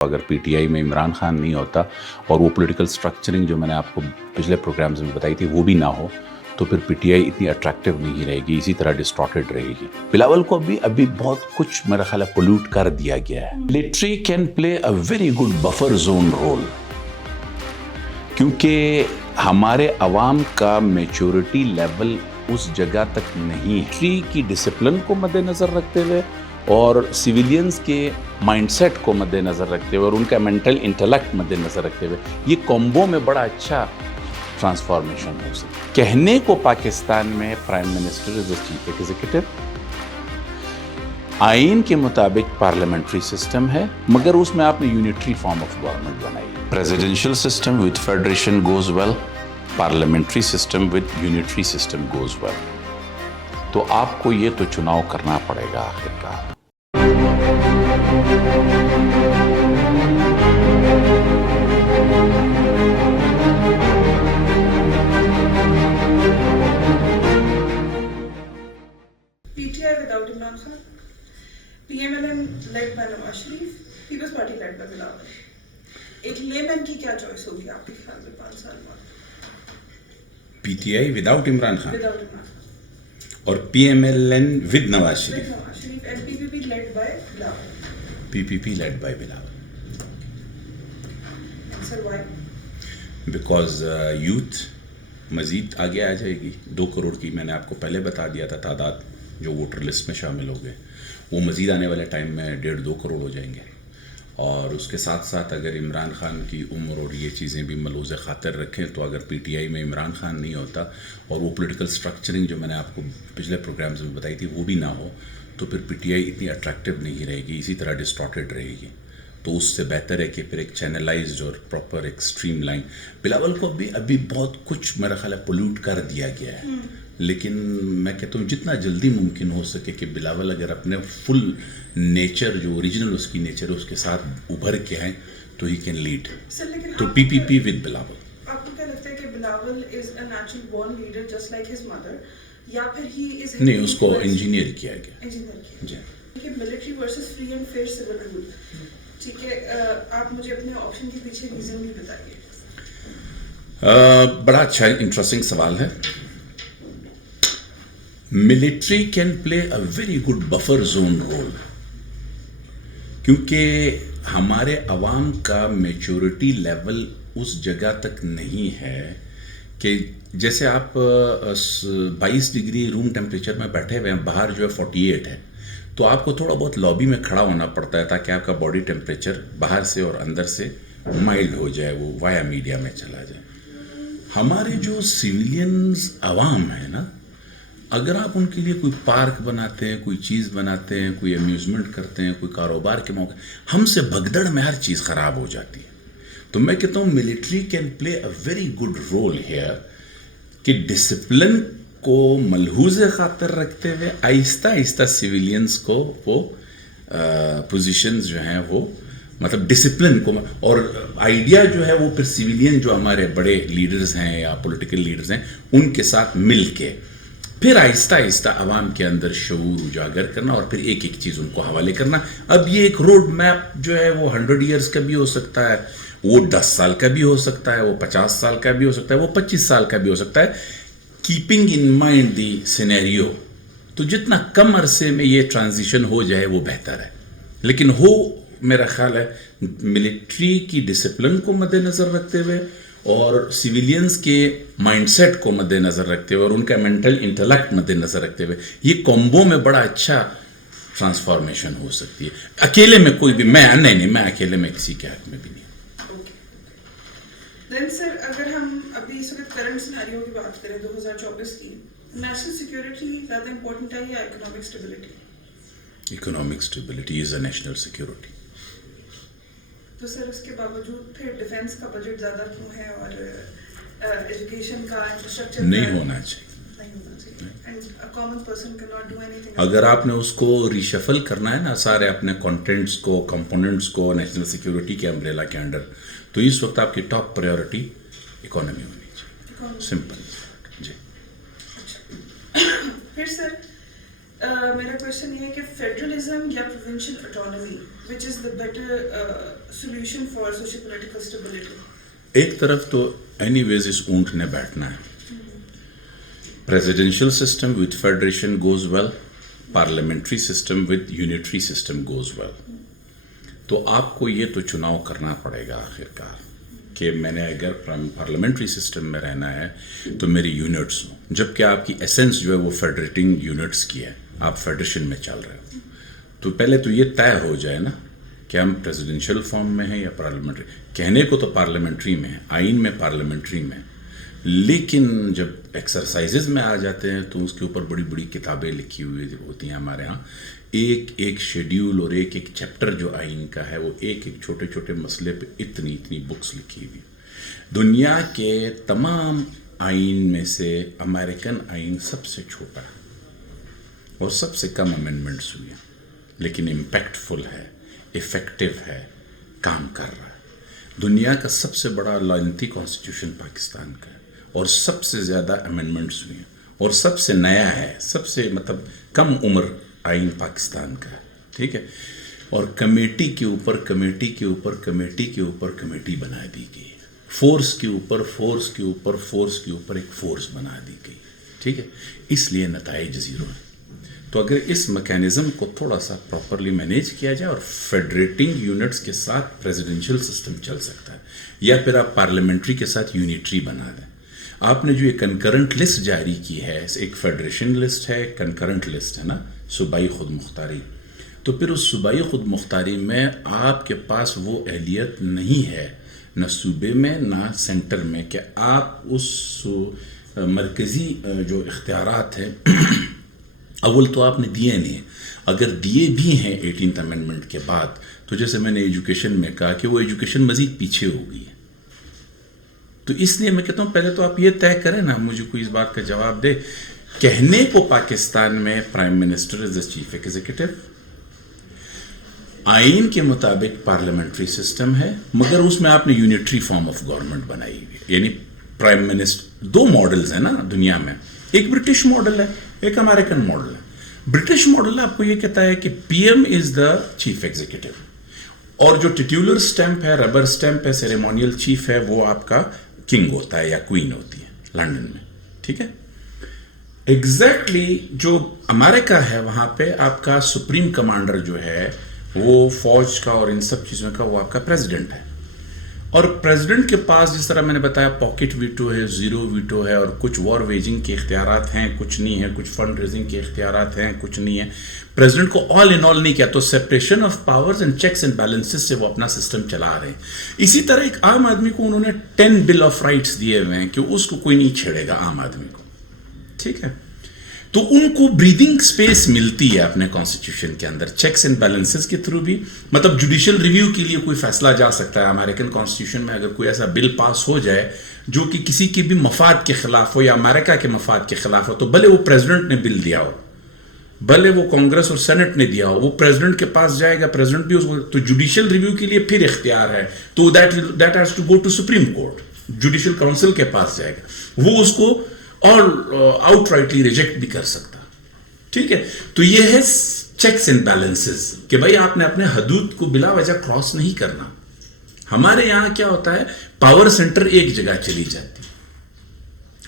اگر پی ٹی آئی میں عمران خان نہیں ہوتا اور وہ پولیٹیکل سٹرکچرنگ جو میں نے آپ کو پچھلے پروگرامز میں بتائی تھی وہ بھی نہ ہو تو پھر پی ٹی آئی اتنی اٹریکٹیو نہیں رہے گی، اسی طرح ڈسٹارٹیڈ رہے گی. بلاول کو ابھی بہت کچھ میرا خیال ہے پولیوٹ کر دیا گیا ہے. Military can play a very good buffer zone role, کیونکہ ہمارے عوام کا میچورٹی لیول اس جگہ تک نہیں ہے. ملٹری کی ڈسپلن کو مد نظر رکھتے ہوئے اور سیویلینز کے مائنڈ سیٹ کو مد نظر رکھتے ہوئے اور ان کا مینٹل انٹلیکٹ مد نظر رکھتے ہوئے یہ کومبو میں بڑا اچھا ٹرانسفارمیشن ہو سکتا ہے. کہنے کو پاکستان میں prime minister is chief executive, آئین کے مطابق پارلیمنٹری سسٹم ہے، مگر اس میں آپ نے یونیٹری فارم آف گورنمنٹ بنائی. Presidential system with federation goes well, parliamentary system with unitary system goes well. تو آپ کو یہ تو چناؤ کرنا پڑے گا آخر کار. PTI without Imran Khan, PMLN led by Nawaz Sharif, People's Party led by Bilawal. ایک لے مین کی کیا چوائس ہوگی آپ کے خیال میں 5 سال بعد؟ P T I without Imran Khan Without Imran Khan. اور P M L N with Nawaz With Sharif. Nawaz Sharif and PPP led by Bilawal. P P P led by Bilawal. And sir, why? Because youth مزید آگے آ جائے گی. 2 کروڑ کی میں نے آپ کو پہلے بتا دیا تھا تعداد جو ووٹر لسٹ میں شامل ہو گئے، وہ مزید آنے والے ٹائم میں 1.5-2 کروڑ ہو جائیں گے. اور اس کے ساتھ ساتھ اگر عمران خان کی عمر اور یہ چیزیں بھی ملحوظ خاطر رکھیں تو اگر پی ٹی آئی میں عمران خان نہیں ہوتا اور وہ پولیٹیکل سٹرکچرنگ جو میں نے آپ کو پچھلے پروگرامز میں بتائی تھی وہ بھی نہ ہو تو پھر پی ٹی آئی اتنی اٹریکٹیو نہیں رہے گی، اسی طرح ڈسٹارٹیڈ رہے گی. تو اس سے بہتر ہے کہ پھر ایک چینلائزڈ اور پراپر ایک اسٹریم لائن. بلاول کو ابھی بہت کچھ میرا خیال ہے پولیوٹ کر دیا گیا ہے، لیکن میں کہتا ہوں جتنا جلدی ممکن ہو سکے کہ بلاول اگر اپنے فل نیچر جو اوریجنل اس کی نیچر ہے اس کے ساتھ ابھر کے آئیں تو ہی کین لیڈ. سر لیکن تو پی پی پی ود بلاول. آپ کو کیا لگتا ہے کہ Bilawal is a natural born leader just like his mother, یا پھر ہی از نہیں، اس کو انجینئر کیا گیا. انجینئر جی کیا military versus free and fair civil rule. ٹھیک ہے، آپ مجھے اپنے آپشن کے پیچھے ریزن بھی بتائیے. بڑا اچھا انٹرسٹنگ سوال ہے. Military can play a very good buffer zone role, کیونکہ ہمارے عوام کا میچورٹی لیول اس جگہ تک نہیں ہے کہ جیسے آپ 22 ڈگری روم ٹیمپریچر میں بیٹھے ہوئے ہیں، باہر جو ہے 48 ہے، تو آپ کو تھوڑا بہت لابی میں کھڑا ہونا پڑتا ہے تاکہ آپ کا باڈی ٹیمپریچر باہر سے اور اندر سے مائلڈ ہو جائے، وہ وایا میڈیا میں چلا جائے. ہمارے جو سویلینز عوام ہیں نا، اگر آپ ان کے لیے کوئی پارک بناتے ہیں، کوئی چیز بناتے ہیں، کوئی امیوزمنٹ کرتے ہیں، کوئی کاروبار کے موقع، ہم سے بھگدڑ میں ہر چیز خراب ہو جاتی ہے. تو میں کہتا ہوں military can play a very good role here کہ ڈسپلن کو ملحوظ خاطر رکھتے ہوئے آہستہ آہستہ سویلینز کو وہ پوزیشنز جو ہیں وہ مطلب ڈسپلن کو، اور آئیڈیا جو ہے وہ پھر سویلین جو ہمارے بڑے لیڈرز ہیں یا پولیٹیکل لیڈرز ہیں ان کے ساتھ مل کے پھر آہستہ آہستہ عوام کے اندر شعور اجاگر کرنا اور پھر ایک ایک چیز ان کو حوالے کرنا. اب یہ ایک روڈ میپ جو ہے وہ 100 ایئرز کا بھی ہو سکتا ہے، وہ 10 سال کا بھی ہو سکتا ہے، وہ 50 سال کا بھی ہو سکتا ہے، وہ 25 سال کا بھی ہو سکتا ہے، keeping in mind the scenario. تو جتنا کم عرصے میں یہ ٹرانزیشن ہو جائے وہ بہتر ہے. لیکن ہو میرا خیال ہے ملٹری کی ڈسپلن کو مد نظر رکھتے ہوئے اور سویلینز کے مائنڈ سیٹ کو مد نظر رکھتے ہوئے اور ان کا مینٹل انٹلیکٹ مد نظر رکھتے ہوئے یہ کومبو میں بڑا اچھا ٹرانسفارمیشن ہو سکتی ہے. اکیلے میں کوئی بھی میں اکیلے میں کسی کے حق میں بھی نہیں. دین سر اگر ہم ابھی اس وقت کرنٹ سینیریو کی بات کریں 2024 کی، نیشنل سیکیورٹی زیادہ امپورٹنٹ ہے یا economic stability? Economic stability is a national security. تو سر اس کے باوجود پھر ڈیفینس کا بجٹ زیادہ کیوں ہے اور ایجوکیشن کا انفراسٹرکچر نہیں ہونا چاہیے. اگر آپ نے اس کو ریشفل کرنا ہے نا سارے اپنے کنٹینٹس کو، کمپوننٹس کو نیشنل سیکیورٹی کے امبریلا کے انڈر، تو اس وقت آپ کی ٹاپ پریورٹی اکانومی ہونی چاہیے. سمپل. جی پھر سر میرا کوشچن یہ ہے کہ فیڈرلزم یا provincial autonomy which is the better solution for social political stability? ایک طرف تو اینی ویز اس اونٹ نے بیٹھنا ہے. Presidential system with federation goes well, parliamentary system with unitary system goes well. تو آپ کو یہ تو چناؤ کرنا پڑے گا آخر کار کہ میں نے اگر پارلیمنٹری سسٹم میں رہنا ہے تو میری یونٹس ہوں, جبکہ آپ کی ایسنس جو ہے وہ فیڈریٹنگ یونٹس کی ہے, آپ فیڈریشن میں چل رہے ہو. تو پہلے تو یہ طے ہو جائے نا کہ ہم پریزیڈینشیل فارم میں ہیں یا پارلیمنٹری. کہنے کو تو پارلیمنٹری میں ہے, آئین میں پارلیمنٹری میں, لیکن جب ایکسرسائزز میں آ جاتے ہیں تو اس کے اوپر بڑی بڑی کتابیں لکھی ہوئی ہوتی ہیں ہمارے ہاں. ایک ایک شیڈیول اور ایک ایک چیپٹر جو آئین کا ہے وہ ایک ایک چھوٹے چھوٹے مسئلے پہ اتنی اتنی بکس لکھی ہوئی. دنیا کے تمام آئین میں سے امریکن آئین سب سے چھوٹا ہے اور سب سے کم امینڈمنٹس ہوئی ہیں, لیکن امپیکٹفل ہے, افیکٹو ہے, کام کر رہا ہے. دنیا کا سب سے بڑا لانتی کانسٹیٹیوشن پاکستان کا ہے اور سب سے زیادہ امینڈمنٹس ہوئی ہیں اور سب سے نیا ہے, سب سے مطلب کم عمر آئین پاکستان کا ہے. ٹھیک ہے, اور کمیٹی کے اوپر کمیٹی کے اوپر کمیٹی کے اوپر کمیٹی بنا دی گئی, فورس کے اوپر فورس کے اوپر فورس کے اوپر ایک فورس بنا دی گئی. ٹھیک ہے, اس لیے نتائج زیرو ہیں. تو اگر اس میکینزم کو تھوڑا سا پراپرلی مینیج کیا جائے اور فیڈریٹنگ یونٹس کے ساتھ پریزیڈینشیل سسٹم چل سکتا ہے, یا پھر آپ پارلیمنٹری کے ساتھ یونیٹری بنا دیں. آپ نے جو یہ کنکرنٹ لسٹ جاری کی ہے, ایک فیڈریشن لسٹ ہے, کنکرنٹ لسٹ ہے نا, صوبائی خود مختاری. تو پھر اس صوبائی خود مختاری میں آپ کے پاس وہ اہلیت نہیں ہے نہ صوبے میں نہ سینٹر میں کہ آپ اس مرکزی جو اختیارات ہیں اول تو آپ نے دیے نہیں ہیں. اگر دیے بھی ہیں 18th امینڈمنٹ کے بعد, تو جیسے میں نے ایجوکیشن میں کہا کہ وہ ایجوکیشن مزید پیچھے ہو گئی ہے. تو اس لیے میں کہتا ہوں پہلے تو آپ یہ طے کریں نا, مجھے کوئی اس بات کا جواب دے. کہنے کو پاکستان میں prime minister is the chief executive, آئین کے مطابق پارلیمنٹری سسٹم ہے, مگر اس میں آپ نے یونیٹری فارم آف گورنمنٹ بنائی ہوئی ہے. یعنی پرائم منسٹر, دو ماڈلز ہیں نا دنیا میں, ایک برٹش ماڈل ہے, ایک امریکن ماڈل ہے. برٹش ماڈل آپ کو یہ کہتا ہے کہ پی ایم از دا چیف ایگزیکٹو, اور جو ٹیٹولر اسٹیمپ ہے, ربر اسٹیمپ ہے, سیریمونیل چیف ہے, وہ آپ کا کنگ ہوتا ہے یا کوئین ہوتی ہے لنڈن میں. ٹھیک ہے, ایگزیکٹلی جو امریکہ ہے وہاں پہ آپ کا سپریم کمانڈر جو ہے وہ فوج کا اور ان سب چیزوں کا وہ آپ کا پریزیڈنٹ ہے. اور پریزیڈنٹ کے پاس جس طرح میں نے بتایا پاکٹ ویٹو ہے, زیرو ویٹو ہے, اور کچھ وار ویجنگ کے اختیارات ہیں, کچھ نہیں ہے, کچھ فنڈ ریزنگ کے اختیارات ہیں, کچھ نہیں ہے. پریزیڈنٹ کو آل ان آل نہیں کیا, تو separation of powers and checks and balances سے وہ اپنا سسٹم چلا رہے ہیں. اسی طرح ایک عام آدمی کو انہوں نے 10 بل آف رائٹس دیے ہوئے ہیں کہ اس کو کوئی نہیں چھیڑے گا عام آدمی کو. ٹھیک ہے, تو ان کو بریدنگ سپیس ملتی ہے اپنے کانسٹیٹیوشن کے اندر چیکس اینڈ بیلنسز کے تھرو بھی. مطلب جوڈیشل ریویو کے لیے کوئی فیصلہ جا سکتا ہے امریکن کانسٹیٹیوشن میں. اگر کوئی ایسا بل پاس ہو جائے جو کہ کسی کے بھی مفاد کے خلاف ہو یا امریکہ کے مفاد کے خلاف ہو, تو بھلے وہ پریزیڈنٹ نے بل دیا ہو, بھلے وہ کانگریس اور سینٹ نے دیا ہو, وہ پریزیڈنٹ کے پاس جائے گا, پریزیڈنٹ بھی اس کو, تو جوڈیشل ریویو کے لیے پھر اختیار ہے, تو that has to go to supreme court, judicial council کے پاس جائے گا, وہ اس کو اور آؤٹ رائٹلی ریجیکٹ بھی کر سکتا. ٹھیک ہے, تو یہ ہے چیکس اینڈ بیلنسز کہ بھائی آپ نے اپنے حدود کو بلا وجہ کراس نہیں کرنا. ہمارے یہاں کیا ہوتا ہے, پاور سینٹر ایک جگہ چلی جاتی,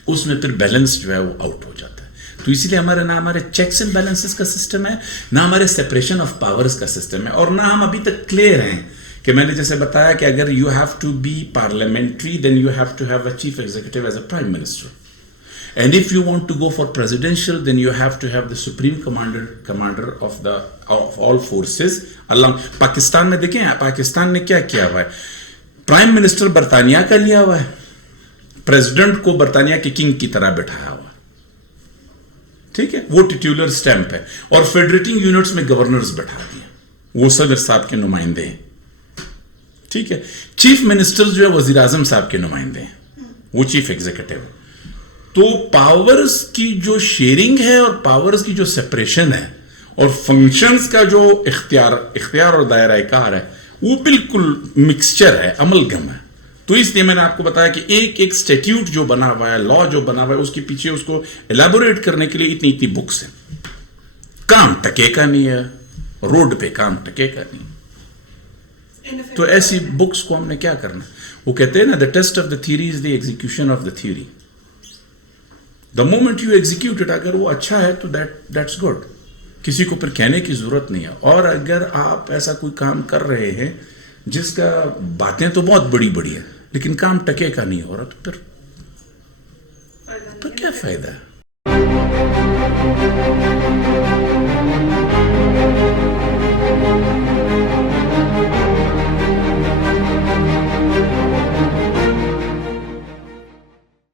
اس میں پھر بیلنس جو ہے وہ آؤٹ ہو جاتا ہے. تو اسی لیے ہمارے نہ ہمارے چیکس اینڈ بیلنسز کا سسٹم ہے, نہ ہمارے سیپریشن آف پاورز کا سسٹم ہے, اور نہ ہم ابھی تک کلیئر ہیں کہ میں نے جیسے بتایا کہ اگر you have to be parliamentary then you have to have a chief executive as a prime minister. And if you want to go for presidential, then you have to have the supreme commander of all forces along. Pakistan میں دیکھیں, پاکستان نے کیا کیا ہوا ہے, prime minister برطانیہ کا لیا ہوا ہے, پریزیڈنٹ کو برطانیہ کے کنگ کی طرح بٹھایا ہوا ہے. ٹھیک ہے, وہ ٹیٹولر اسٹیمپ ہے, اور فیڈریٹنگ یونٹس میں گورنرز بٹھا دیے, وہ صدر صاحب کے نمائندے ہیں. ٹھیک ہے, چیف منسٹر جو ہے وزیر اعظم صاحب کے نمائندے ہیں, وہ چیف ایگزیکٹو ہے. تو پاورز کی جو شیئرنگ ہے اور پاورز کی جو سپریشن ہے اور فنکشنز کا جو اختیار اور دائرہ کار ہے وہ بالکل مکسچر ہے, املگم ہے. تو اس لیے میں نے آپ کو بتایا کہ ایک ایک اسٹیٹیوٹ جو بنا ہوا ہے, لا جو بنا ہوا ہے, اس کے پیچھے اس کو ایلیبوریٹ کرنے کے لیے اتنی بکس ہیں. کام ٹکے کا نہیں ہے, روڈ پہ کام ٹکے کا نہیں. تو ایسی بکس کو ہم نے کیا کرنا. وہ کہتے ہیں نا, the test of the theory is the execution of the theory. The moment you execute it, اگر وہ اچھا ہے تو دیٹس گڈ, کسی کو پھر کہنے کی ضرورت نہیں ہے. اور اگر آپ ایسا کوئی کام کر رہے ہیں جس کا باتیں تو بہت بڑی بڑی ہیں لیکن کام ٹکے کا نہیں ہو رہا, تو پھر کیا فائدہ ہے.